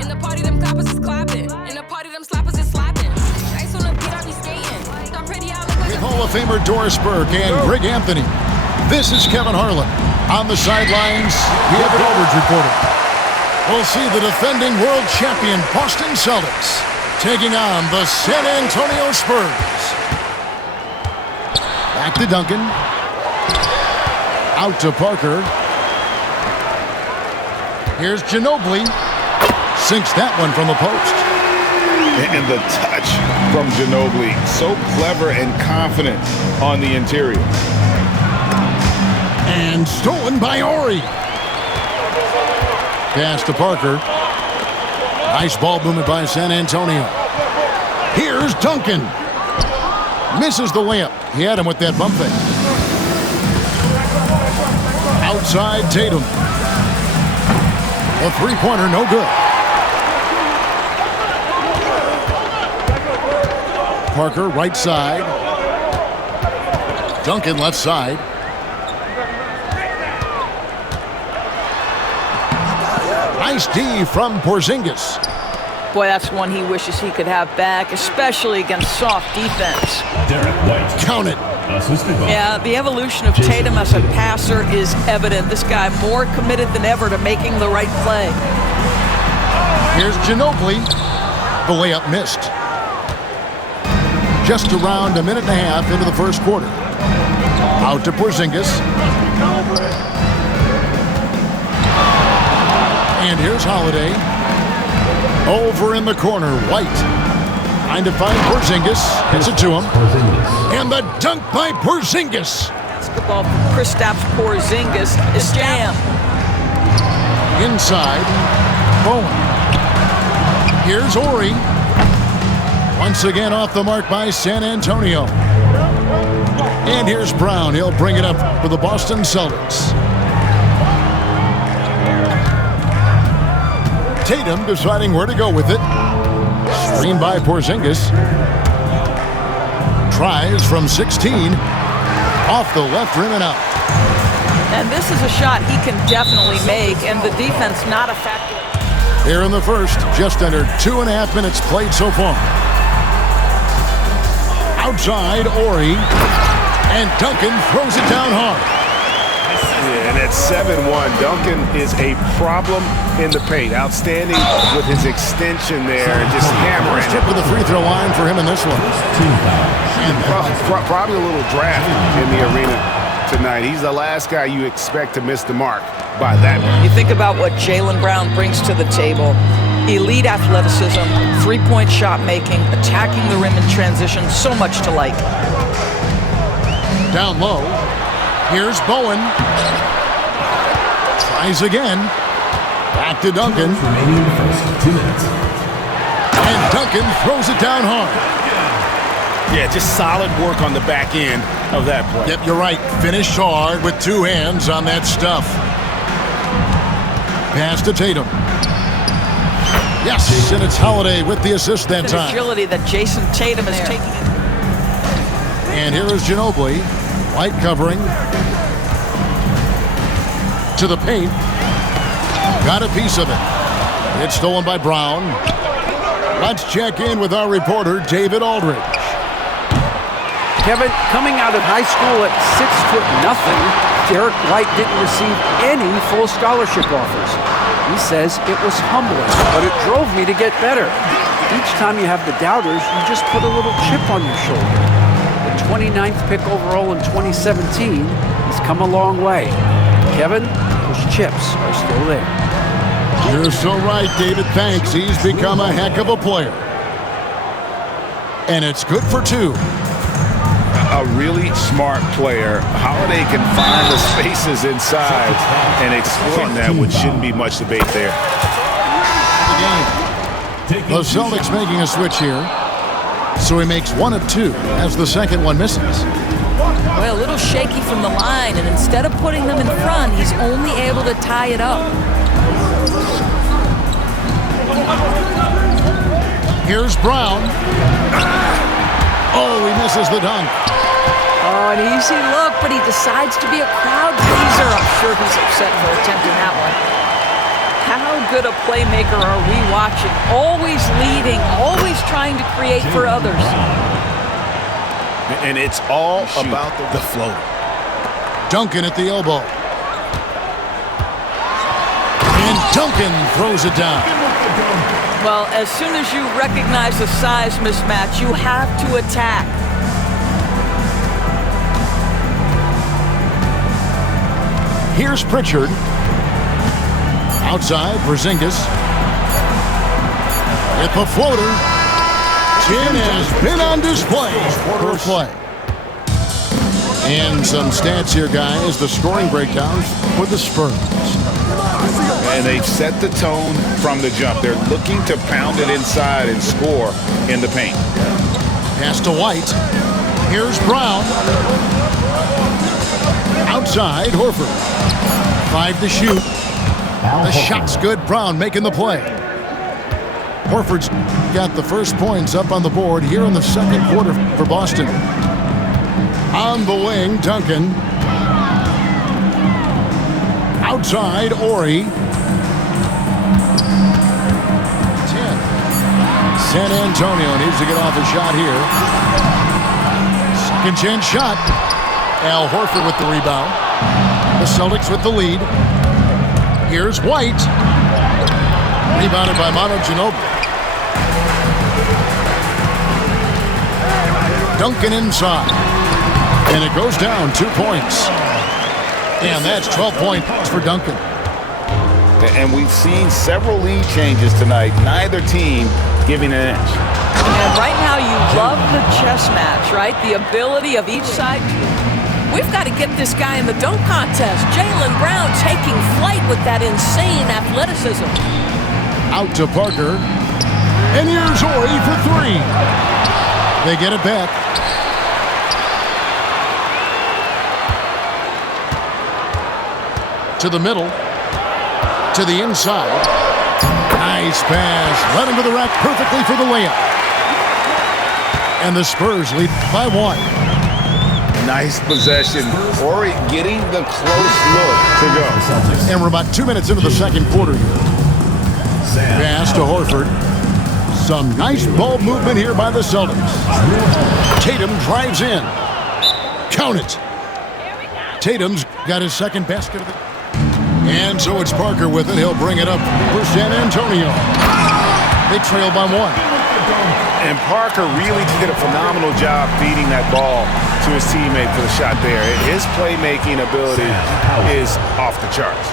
In the party, them clappers is clapping. In the party, them slappers is slapping. Ice on the beat, I be skating. I'm pretty out like Hall of Famer Doris Burke and Greg Anthony. This is Kevin Harlan. On the sidelines, we have an Aldridge reporter. We'll see the defending world champion Boston Celtics taking on the San Antonio Spurs. Back to Duncan. Out to Parker. Here's Ginobili. Sinks that one from the post. And the touch from Ginobili. So clever and confident on the interior. And stolen by Ori. Pass to Parker. Nice ball movement by San Antonio. Here's Duncan. Misses the layup. He had him with that bump fake. Outside Tatum. A three-pointer, no good. Parker, right side. Duncan, left side. Nice D from Porzingis. Boy, that's one he wishes he could have back, especially against soft defense. Count it. Yeah, the evolution of Tatum as a passer is evident. This guy more committed than ever to making the right play. Here's Ginobili. The layup missed. Just around a minute and a half into the first quarter. Out to Porzingis. And here's Holiday. Over in the corner, White. Trying to find Porzingis. Gets it to him. And the dunk by Porzingis. Basketball from Kristaps Porzingis is jammed. Inside, Bowen. Here's Ori. Once again off the mark by San Antonio. And here's Brown. He'll bring it up for the Boston Celtics. Tatum deciding where to go with it. Screen by Porzingis. Tries from 16. Off the left rim and out. And this is a shot he can definitely make, and the defense not a factor. Here in the first, just under 2.5 minutes played so far. Outside, Ori. And Duncan throws it down hard. Yeah, and at 7-1, Duncan is a problem in the paint. Outstanding with his extension there and just hammering. Tip to the free throw line for him in this one. And probably a little draft in the arena tonight. He's the last guy you expect to miss the mark by that much. You think about what Jaylen Brown brings to the table. Elite athleticism, three-point shot making, attacking the rim in transition, so much to like. Down low. Here's Bowen. Tries again. Back to Duncan. And Duncan throws it down hard. Yeah, just solid work on the back end of that play. Yep, you're right. Finished hard with two hands on that stuff. Pass to Tatum. Yes, and it's Holiday with the assist that The time. agility that Jason Tatum is taking. And here is Ginobili. White covering. To the paint. Got a piece of it. It's stolen by Brown. Let's check in with our reporter, David Aldridge. Kevin, coming out of high school at 6'0", Derek White didn't receive any full scholarship offers. He says it was humbling, but it drove me to get better. Each time you have the doubters, you just put a little chip on your shoulder. The 29th pick overall in 2017 has come a long way. Kevin, those chips are still there. You're so right, David. Thanks. He's become a heck of a player. And it's good for two. A really smart player. Holiday can find the spaces inside and exploit that, which shouldn't be much debate there. The Celtics making a switch here. So he makes one of two as the second one misses. Well, a little shaky from the line, and instead of putting them in front, he's only able to tie it up. Here's Brown. Oh, he misses the dunk. Oh, an easy look, but he decides to be a crowd pleaser. I'm sure he's upset for attempting that one. How good a playmaker are we watching? Always leading, always trying to create for others. And it's all about the floater. Duncan at the elbow. And Duncan throws it down. Well, as soon as you recognize the size mismatch, you have to attack. Here's Pritchard. Outside, Porzingis. At the floater. 10 has been on display for play. And some stats here, guys. The scoring breakdown for the Spurs. And they've set the tone from the jump. They're looking to pound it inside and score in the paint. Pass to White. Here's Brown. Outside, Horford. 5 to shoot. The shot's good. Brown making the play. Horford's got the first points up on the board here in the second quarter for Boston. On the wing, Duncan. Outside, Ori. 10. San Antonio needs to get off a shot here. Second chance shot. Al Horford with the rebound. The Celtics with the lead. Here's White. Rebounded by Manu Ginobili. Duncan inside. And it goes down 2 points. And that's 12 points for Duncan. And we've seen several lead changes tonight. Neither team giving an inch. And right now you love the chess match, right? The ability of each side to... We've got to get this guy in the dunk contest. Jaylen Brown taking flight with that insane athleticism. Out to Parker. And here's Ori for 3. They get it back. To the middle. To the inside. Nice pass. Led him to the rack perfectly for the layup. And the Spurs lead by 1. Nice possession. Ori getting the close look to go. And we're about 2 minutes into the second quarter here. Pass to Horford. Some nice ball movement here by the Celtics. Tatum drives in. Count it. Tatum's got his second basket of the... And so it's Parker with it. He'll bring it up for San Antonio. They trail by 1. And Parker really did a phenomenal job feeding that ball to his teammate for the shot there. His playmaking ability is off the charts.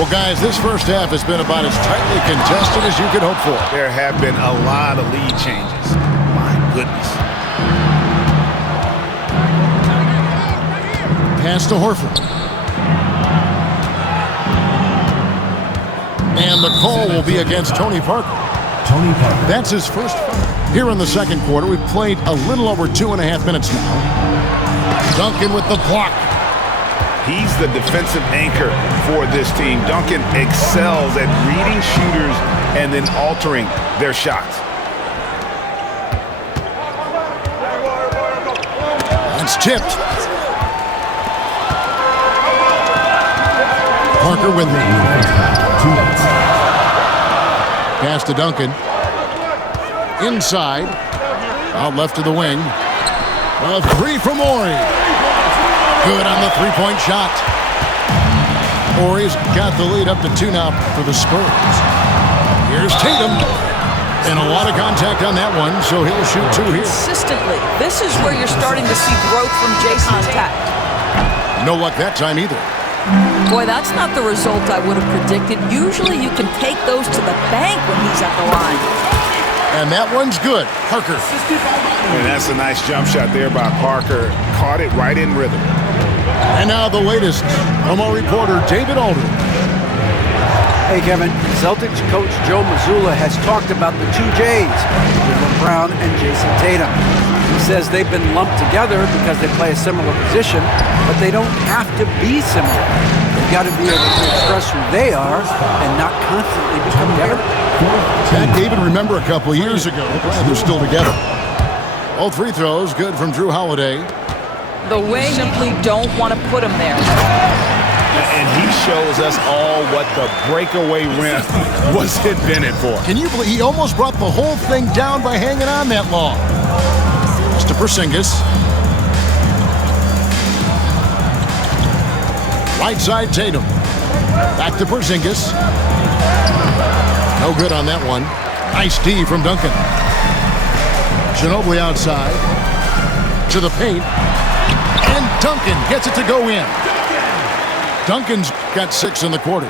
Well, guys, this first half has been about as tightly contested as you could hope for. There have been a lot of lead changes. My goodness. Pass to Horford. And the call will be against Tony Parker. That's his first foul. Here in the second quarter, we've played a little over 2.5 minutes now. Duncan with the block. He's the defensive anchor for this team. Duncan excels at reading shooters and then altering their shots. It's tipped. Parker with it. Pass to Duncan. Inside. Out left to the wing. A 3 from Ori. Good on the three-point shot. Ori's got the lead up to 2 now for the Spurs. Here's Tatum. And a lot of contact on that one, so he'll shoot 2 here. Consistently. This is where you're starting to see growth from J contact. No luck that time either. Boy, that's not the result I would have predicted. Usually you can take those to the bank when he's at the line. And that one's good. Parker. And that's a nice jump shot there by Parker. Caught it right in rhythm. And now the latest from our reporter, David Aldridge. Hey, Kevin. Celtics coach Joe Mazzulla has talked about the 2 J's, Jaylen Brown and Jason Tatum. He says they've been lumped together because they play a similar position, but they don't have to be similar. They've got to be able to express who they are and not constantly become together. That David, remember a couple of years ago, they're still together. All 3 throws, good from Drew Holiday. The way simply don't want to put him there. And he shows us all what the breakaway rim was invented for. Can you believe he almost brought the whole thing down by hanging on that long? Mr. Porzingis. Right side Tatum. Back to Porzingis. No good on that one. Nice D from Duncan. Ginobili outside. To the paint. And Duncan gets it to go in. Duncan's got 6 in the quarter.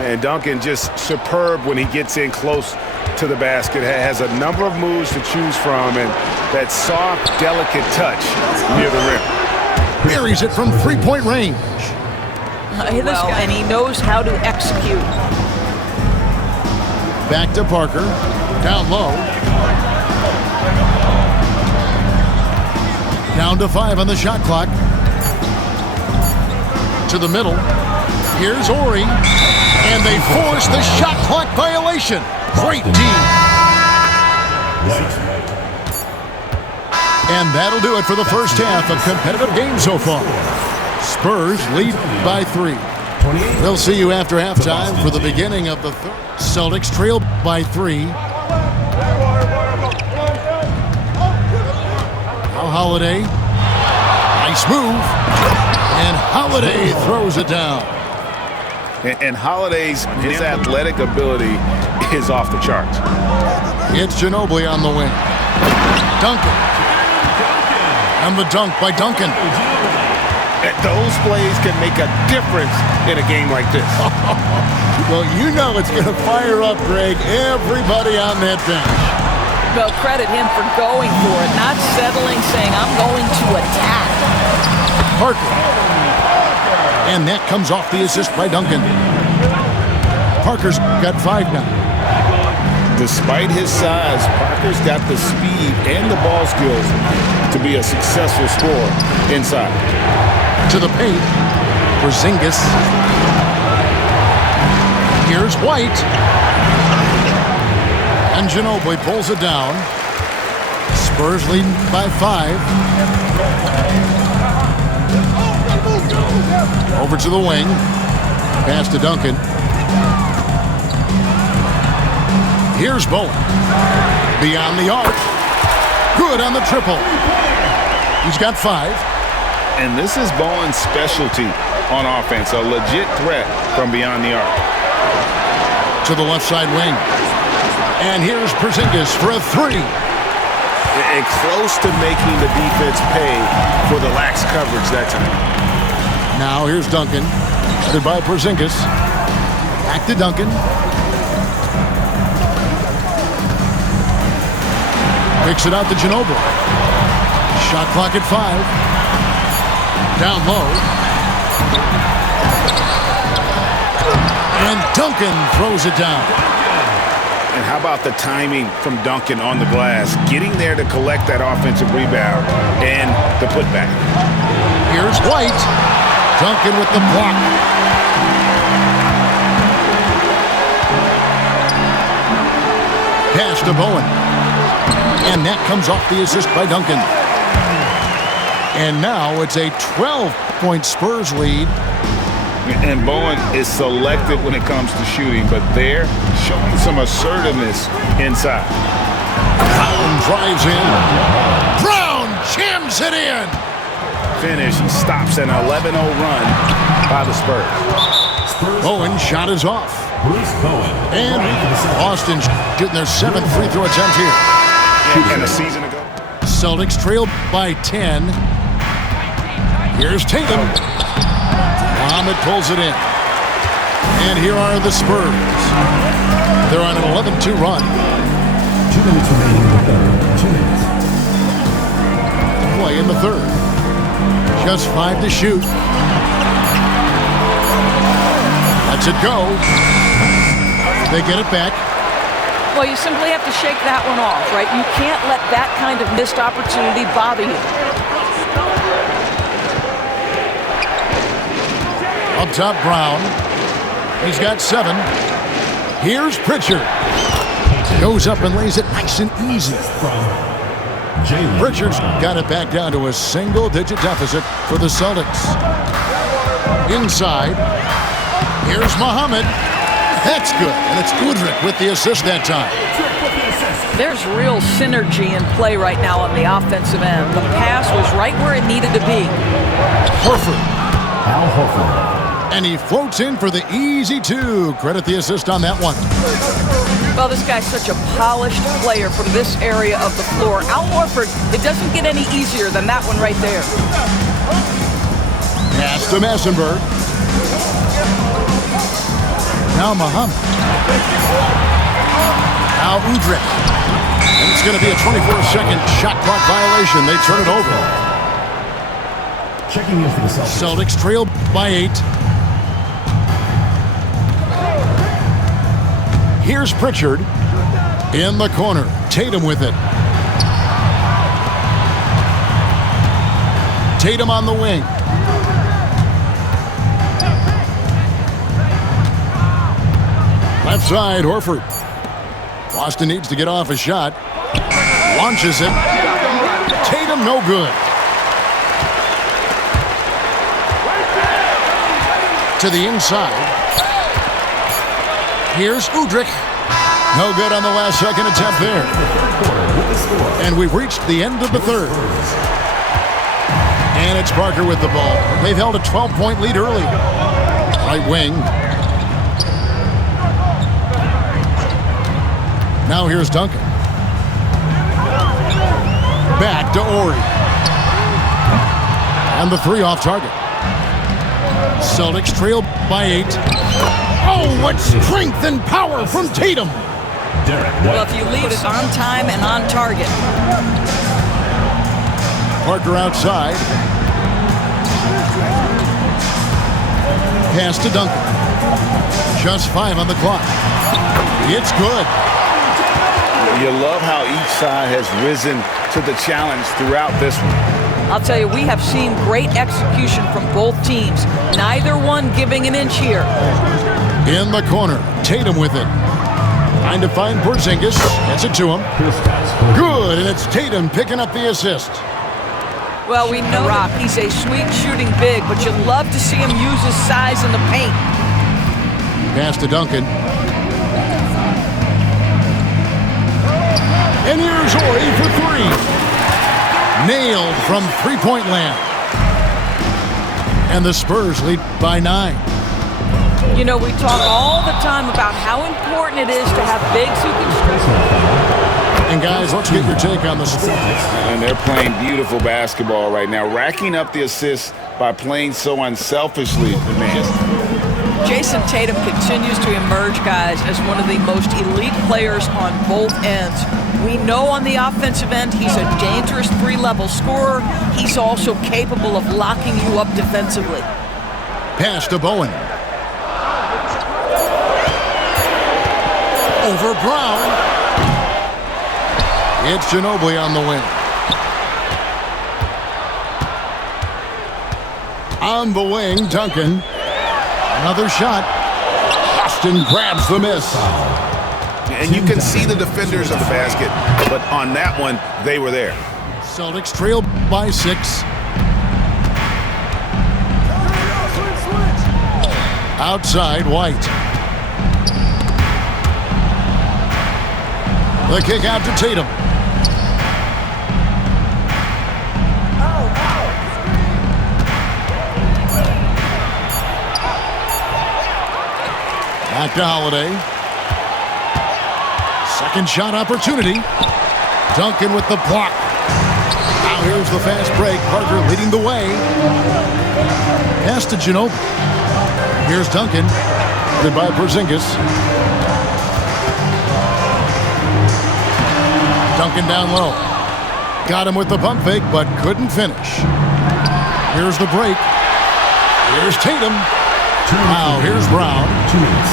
And Duncan just superb when he gets in close to the basket. Has a number of moves to choose from, and that soft, delicate touch near the rim. Buries it from three-point range. And he knows how to execute. Back to Parker. Down low. Down to 5 on the shot clock. To the middle. Here's Ori. And they force the shot clock violation. Great D. And that'll do it for the first half. A competitive game so far. Spurs lead by 3. We'll see you after halftime for the beginning of the third. Celtics trail by 3. Now Holiday. Nice move. And Holiday throws it down. And Holiday's his athletic ability is off the charts. It's Ginobili on the wing. Duncan. And the dunk by Duncan. Those plays can make a difference in a game like this. Well, you know it's going to fire up, Greg, everybody on that bench. Well, credit him for going for it, not settling, saying, I'm going to attack. Parker. And that comes off the assist by Duncan. Parker's got 5 now. Despite his size, Parker's got the speed and the ball skills to be a successful scorer inside. To the paint. Porzingis. Here's White. And Ginobili pulls it down. Spurs leading by 5. Over to the wing. Pass to Duncan. Here's Bowen. Beyond the arc. Good on the triple. He's got 5. And this is Bowen's specialty on offense, a legit threat from beyond the arc. To the left side wing. And here's Porzingis for a 3. And close to making the defense pay for the lax coverage that time. Now here's Duncan. Headed by Porzingis. Back to Duncan. Picks it out to Ginobili. Shot clock at 5. Down low. And Duncan throws it down. And how about the timing from Duncan on the glass, getting there to collect that offensive rebound and the putback. Here's White. Duncan with the block. Pass to Bowen. And that comes off the assist by Duncan. And now it's a 12-point Spurs lead. And Bowen is selective when it comes to shooting, but they're showing some assertiveness inside. Brown drives in. Brown jams it in. Finish. He stops an 11-0 run by the Spurs. Bowen shot is off. And Boston shooting their 7th free throw attempt here. And a season ago. Celtics trail by 10. Here's Tatum. Muhammad pulls it in. And here are the Spurs. They're on an 11-2 run. 2 minutes remaining in the third. 2 minutes. Play in the third. Just 5 to shoot. Lets it go. They get it back. Well, you simply have to shake that one off, right? You can't let that kind of missed opportunity bother you. Up top, Brown. He's got 7. Here's Pritchard. Goes up and lays it nice and easy. Pritchard's got it back down to a single-digit deficit for the Celtics. Inside. Here's Muhammad. That's good. And it's Udrih with the assist that time. There's real synergy in play right now on the offensive end. The pass was right where it needed to be. Horford. Al Horford. And he floats in for the easy two. Credit the assist on that one. Well, this guy's such a polished player from this area of the floor. Al Horford, it doesn't get any easier than that one right there. Pass to Massenberg. Now Muhammad. Now Udrih. And it's going to be a 24-second shot clock violation. They turn it over. Checking in for the Celtics. Celtics trail by 8. Here's Pritchard in the corner. Tatum with it. Tatum on the wing. Left side, Horford. Boston needs to get off a shot. Launches it. Tatum no good. To the inside. Here's Udrih. No good on the last second attempt there. And we've reached the end of the third. And it's Parker with the ball. They've held a 12-point lead early. Right wing. Now here's Duncan. Back to Ori. And the three off target. Celtics trail by 8. Oh, what strength and power from Tatum. Well, if you leave it on time and on target. Parker outside. Pass to Duncan. Just 5 on the clock. It's good. You love how each side has risen to the challenge throughout this one. I'll tell you, we have seen great execution from both teams. Neither one giving an inch here. In the corner, Tatum with it. Trying to find Porzingis. Gets it to him. Good, and it's Tatum picking up the assist. Well, we know Rock. He's a sweet shooting big, but you love to see him use his size in the paint. Pass to Duncan. And here's Ori for 3. Nailed from three-point land. And the Spurs lead by 9. You know, we talk all the time about how important it is to have bigs who can stretch. And guys, let's get your take on the score. And they're playing beautiful basketball right now, racking up the assists by playing so unselfishly. Jason Tatum continues to emerge, guys, as one of the most elite players on both ends. We know on the offensive end he's a dangerous three-level scorer. He's also capable of locking you up defensively. Pass to Bowen. Over Brown. It's Ginobili on the wing. On the wing, Duncan. Another shot. Boston grabs the miss. And you can see the defenders of the basket, but on that one, they were there. Celtics trail by 6. Outside, White. The kick out to Tatum. Back to Holiday. Second shot opportunity. Duncan with the block. Now here's the fast break. Parker leading the way. Pass to Ginobili. Here's Duncan. Goodbye, Porzingis. Duncan down low. Got him with the pump fake, but couldn't finish. Here's the break. Here's Tatum. Now here's Brown. 2 minutes.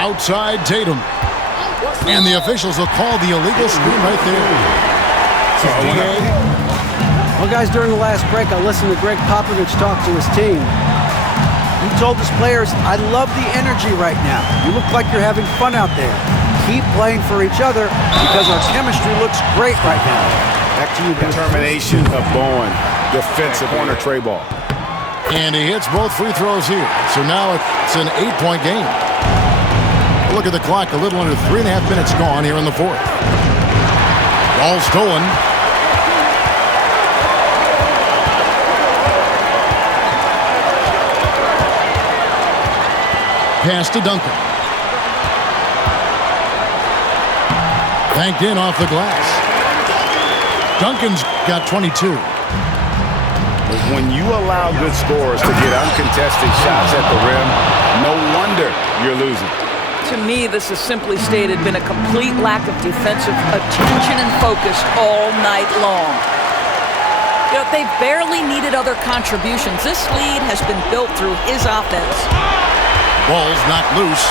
Outside Tatum. And the officials will call the illegal screen right there. Well, guys, during the last break, I listened to Greg Popovich talk to his team. He told his players, I love the energy right now. You look like you're having fun out there. Keep playing for each other because our chemistry looks great right now. Back to you guys. Determination of Bowen. Defensive corner tray ball. And he hits both free throws here. So now it's an 8-point game. Look at the clock. A little under 3.5 minutes gone here in the fourth. Ball stolen. Pass to Duncan. Banked in off the glass. Duncan's got 22. When you allow good scorers to get uncontested shots at the rim, no wonder you're losing. To me, this has simply stated been a complete lack of defensive attention and focus all night long. You know, they've barely needed other contributions. This lead has been built through his offense. Ball's knocked loose.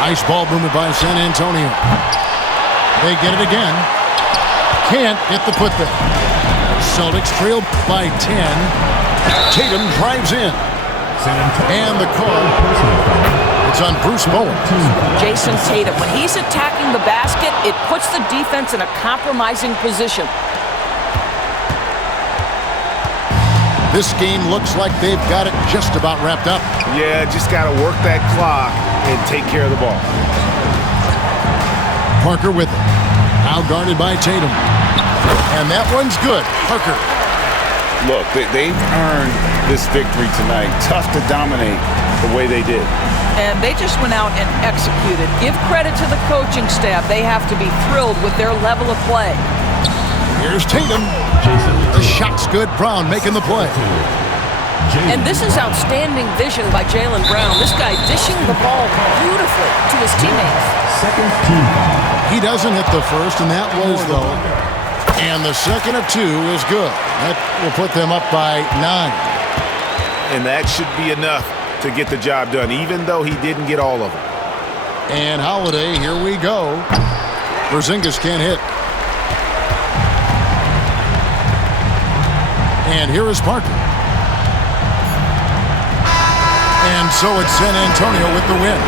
Nice ball movement by San Antonio. They get it again. Can't get the putback. Celtics trail by 10. Tatum drives in. And the call. It's on Bruce Bowen. Jason Tatum, when he's attacking the basket, it puts the defense in a compromising position. This game looks like they've got it just about wrapped up. Yeah, just got to work that clock and take care of the ball. Parker with it. Now guarded by Tatum. And that one's good. Parker. Look, they've earned this victory tonight. Tough to dominate the way they did. And they just went out and executed. Give credit to the coaching staff. They have to be thrilled with their level of play. Here's Tatum. The shot's good. Brown making the play. And this is outstanding vision by Jaylen Brown. This guy dishing the ball beautifully to his teammates. Second team foul. He doesn't hit the first, and that was, though. And the second of 2 is good. That will put them up by 9. And that should be enough to get the job done, even though he didn't get all of them. And Holiday, here we go. Porzingis can't hit. And here is Parker. And so it's San Antonio with the win.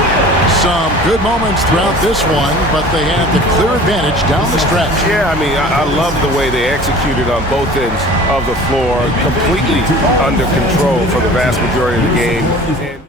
Some good moments throughout this one, but they had the clear advantage down the stretch. Yeah, I mean, I love the way they executed on both ends of the floor, completely under control for the vast majority of the game.